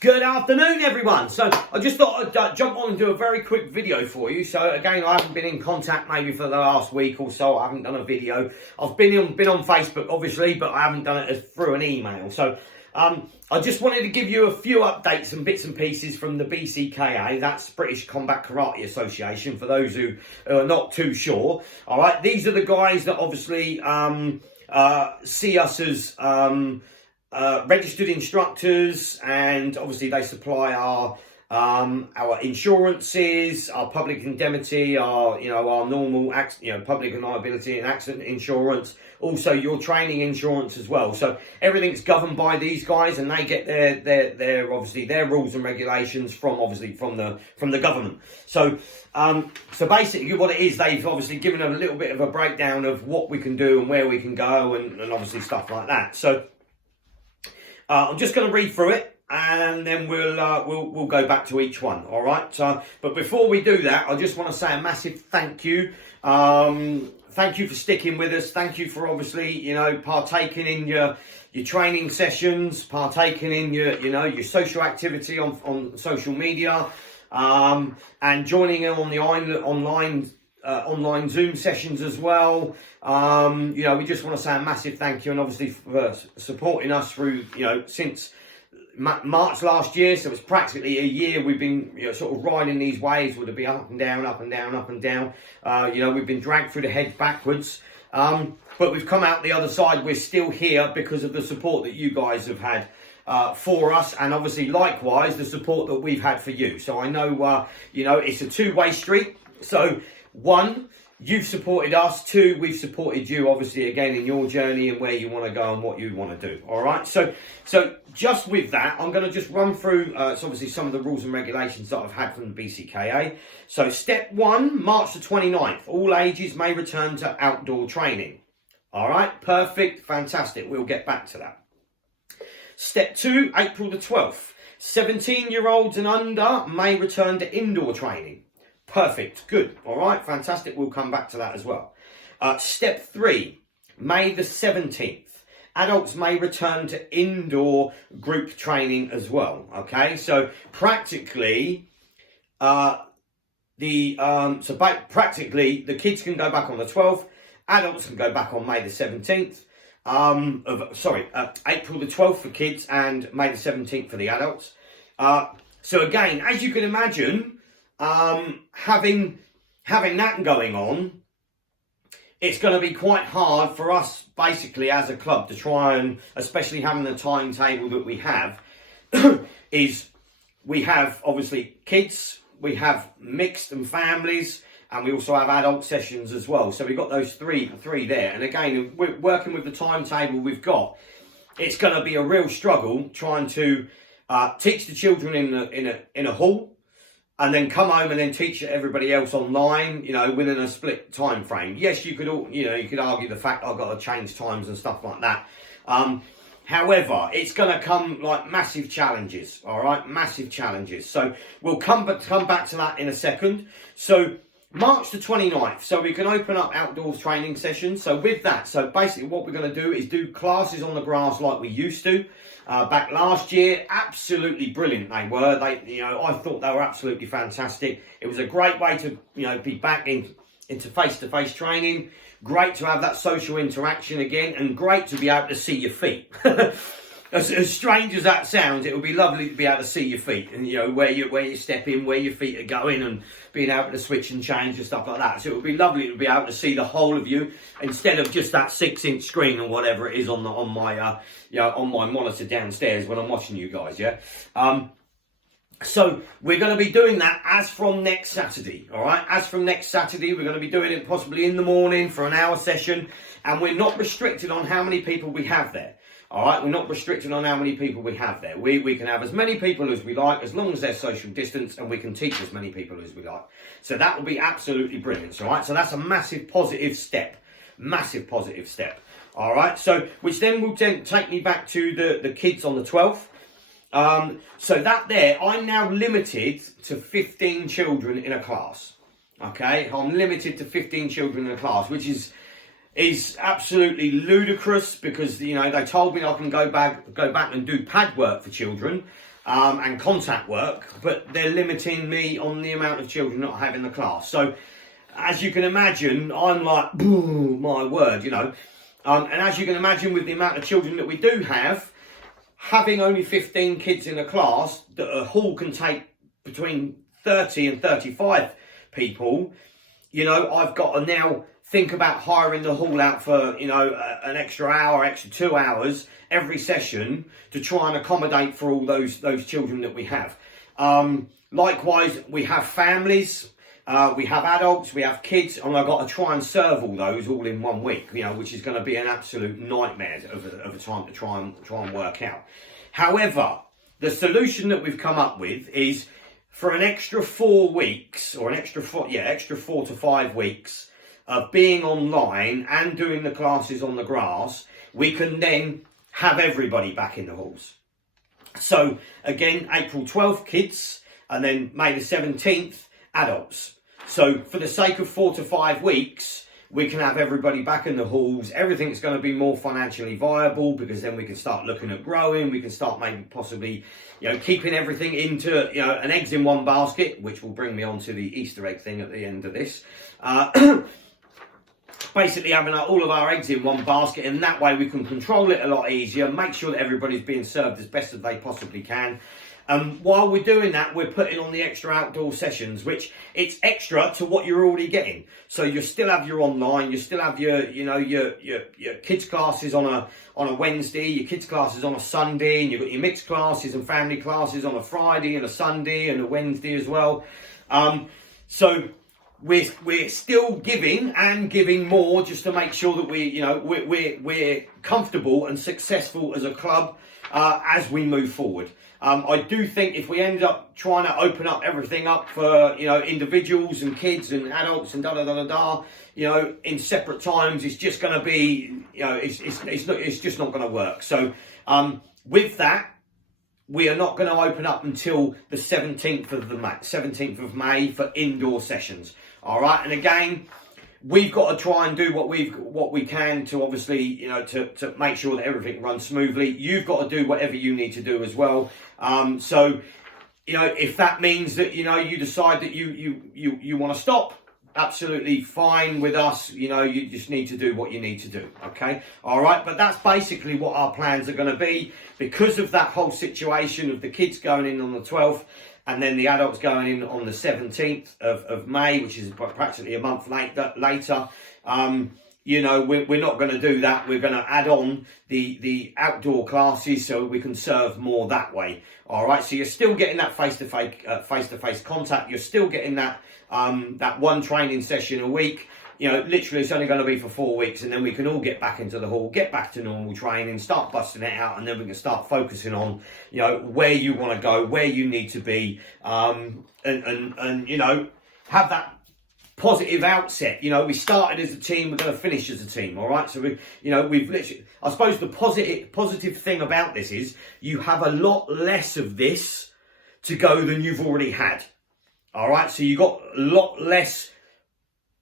Good afternoon, everyone. So I just thought I'd jump on and do a very quick video for you. So again, I haven't been in contact maybe for the last week or so. I haven't done a video. I've been on Facebook, obviously, but I haven't done it through an email. So I just wanted to give you a few updates and bits and pieces from the BCKA. That's British Combat Karate Association, for those who are not too sure. All right, these are the guys that obviously see us as registered instructors, and obviously they supply our insurances, our public indemnity, our normal public liability and accident insurance, also your training insurance as well. So everything's governed by these guys, and they get their obviously their rules and regulations from the government. So so basically what it is, they've obviously given a little bit of a breakdown of what we can do and where we can go, and obviously stuff like that. So I'm just going to read through it, and then we'll go back to each one. All right. But before we do that, I just want to say a massive thank you. Thank you for sticking with us. Thank you for obviously partaking in your training sessions, partaking in your social activity on social media, and joining in on the online Zoom sessions as well. We just want to say a massive thank you, and obviously for supporting us through, since March last year. So it's practically a year we've been sort of riding these waves. Would it be up and down, up and down, up and down? We've been dragged through the head backwards, but we've come out the other side. We're still here because of the support that you guys have had for us, and obviously likewise the support that we've had for you. So I know it's a two-way street. So one, you've supported us. Two, we've supported you, obviously, again, in your journey and where you want to go and what you want to do. All right. So just with that, I'm going to just run through, it's obviously some of the rules and regulations that I've had from the BCKA. So step one, March the 29th, all ages may return to outdoor training. All right. Perfect. Fantastic. We'll get back to that. Step two, April the 12th, 17-year-olds and under may return to indoor training. Perfect. Good. All right. Fantastic. We'll come back to that as well. Step three, May the 17th. Adults may return to indoor group training as well. Okay. So practically, practically the kids can go back on the 12th. Adults can go back on May the 17th. April the 12th for kids and May the 17th for the adults. So again, as you can imagine, having that going on, it's going to be quite hard for us basically as a club to try and, especially having the timetable that we have, is we have obviously kids, we have mixed and families, and we also have adult sessions as well. So we've got those three there. And again, we're working with the timetable we've got. It's going to be a real struggle trying to teach the children in a hall, and then come home and then teach everybody else online, within a split time frame. Yes, you could argue the fact I've got to change times and stuff like that. However, it's going to come like massive challenges. All right, massive challenges. So we'll come back to that in a second. So March the 29th, so we can open up outdoors training sessions. So with that, so basically what we're going to do is do classes on the grass like we used to. Back last year, absolutely brilliant they were. I thought they were absolutely fantastic. It was a great way to, be back into face-to-face training. Great to have that social interaction again, and great to be able to see your feet. As strange as that sounds, it would be lovely to be able to see your feet and where you step in, where your feet are going, and being able to switch and change and stuff like that. So it would be lovely to be able to see the whole of you instead of just that 6-inch screen or whatever it is on my monitor downstairs when I'm watching you guys. Yeah. So we're going to be doing that as from next Saturday. All right. As from next Saturday, we're going to be doing it possibly in the morning for an hour session, and we're not restricted on how many people we have there. All right, we're not restricted on how many people we have there. We can have as many people as we like, as long as they're social distance, and we can teach as many people as we like. So that will be absolutely brilliant. All right, so that's a massive positive step. Massive positive step. All right, so which then will take me back to the kids on the 12th. So that there, I'm now limited to 15 children in a class. Okay, I'm limited to 15 children in a class, which is is absolutely ludicrous, because you know they told me I can go back and do pad work for children and contact work, but they're limiting me on the amount of children that I have in the class. So as you can imagine, I'm like, my word, you know. And as you can imagine, with the amount of children that we do have, having only 15 kids in a class, that a hall can take between 30 and 35 people, you know, I've got to now think about hiring the hall out for, you know, an extra hour, extra 2 hours every session to try and accommodate for all those children that we have. Likewise, we have families. We have adults, we have kids, and I've got to try and serve all those all in 1 week, you know, which is going to be an absolute nightmare of a time to try and work out. However, the solution that we've come up with is for an extra 4 weeks, or an extra 4 to 5 weeks of being online and doing the classes on the grass, we can then have everybody back in the halls. So again, April 12th, kids, and then May the 17th, adults. So for the sake of 4 to 5 weeks, we can have everybody back in the halls. Everything's going to be more financially viable, because then we can start looking at growing. We can start maybe possibly, you know, keeping everything into, you know, an eggs in one basket, which will bring me on to the Easter egg thing at the end of this. Basically having all of our eggs in one basket, and that way we can control it a lot easier, make sure that everybody's being served as best as they possibly can. While we're doing that, we're putting on the extra outdoor sessions, which it's extra to what you're already getting. So you still have your online, you still have your, you know, your kids classes on a Wednesday, your kids classes on a Sunday, and you've got your mixed classes and family classes on a Friday and a Sunday and a Wednesday as well. So we're still giving more, just to make sure that we're comfortable and successful as a club as we move forward. I do think if we end up trying to open up everything up for, you know, individuals and kids and adults and you know, in separate times, it's just going to be, you know, it's just not going to work. So with that, we are not going to open up until the 17th of May for indoor sessions. All right, and again, we've got to try and do what we can to obviously, you know, to make sure that everything runs smoothly. You've got to do whatever you need to do as well. So, you know, if that means that, you know, you decide that you want to stop, absolutely fine with us. You know, you just need to do what you need to do. Okay, all right. But that's basically what our plans are going to be, because of that whole situation of the kids going in on the 12th. And then the adults going in on the 17th of May, which is practically a month later. You know, we're not going to do that. We're going to add on the outdoor classes so we can serve more that way. All right. So you're still getting that face-to-face contact. You're still getting that one training session a week. You know, literally it's only going to be for 4 weeks, and then we can all get back into the hall, get back to normal training, start busting it out, and then we can start focusing on, you know, where you want to go, where you need to be, and you know, have that positive outset. You know, we started as a team, we're going to finish as a team. All right, so we've literally, I suppose the positive thing about this is you have a lot less of this to go than you've already had. All right, so you got a lot less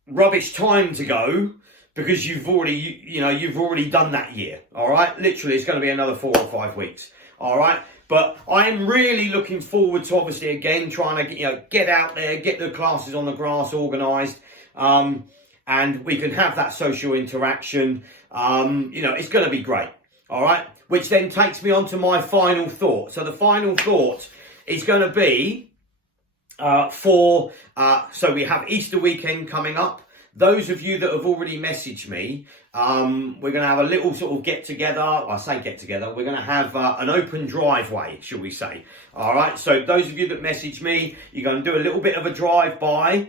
rubbish time to go, because you've already done that year. All right, literally it's going to be another 4 or 5 weeks. All right, but I'm really looking forward to, obviously, again, trying to, you know, get out there, get the classes on the grass organised, and we can have that social interaction. You know, it's going to be great. All right, which then takes me on to my final thought. So the final thought is going to be so we have Easter weekend coming up. Those of you that have already messaged me, we're going to have a little sort of get together. I say get together. We're going to have an open driveway, shall we say? All right. So those of you that message me, you're going to do a little bit of a drive by.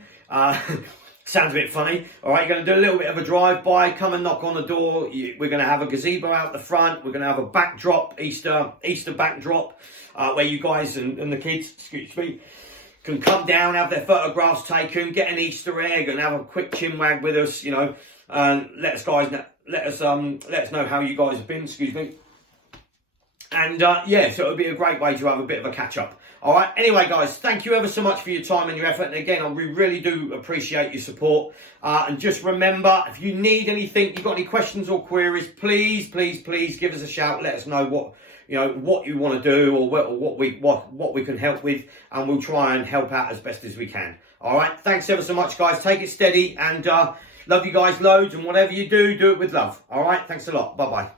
Sounds a bit funny. All right. You're going to do a little bit of a drive by. Come and knock on the door. We're going to have a gazebo out the front. We're going to have a backdrop, Easter backdrop, where you guys and the kids, excuse me, can come down, have their photographs taken, get an Easter egg, and have a quick chinwag with us, you know, and let us know how you guys have been. Excuse me. And yeah, so it'll be a great way to have a bit of a catch up. All right. Anyway, guys, thank you ever so much for your time and your effort. And again, we really do appreciate your support. And just remember, if you need anything, you've got any questions or queries, please give us a shout. Let us know what you want to do, or what we can help with, and we'll try and help out as best as we can. All right. Thanks ever so much, guys. Take it steady, and love you guys loads. And whatever you do, do it with love. All right. Thanks a lot. Bye bye.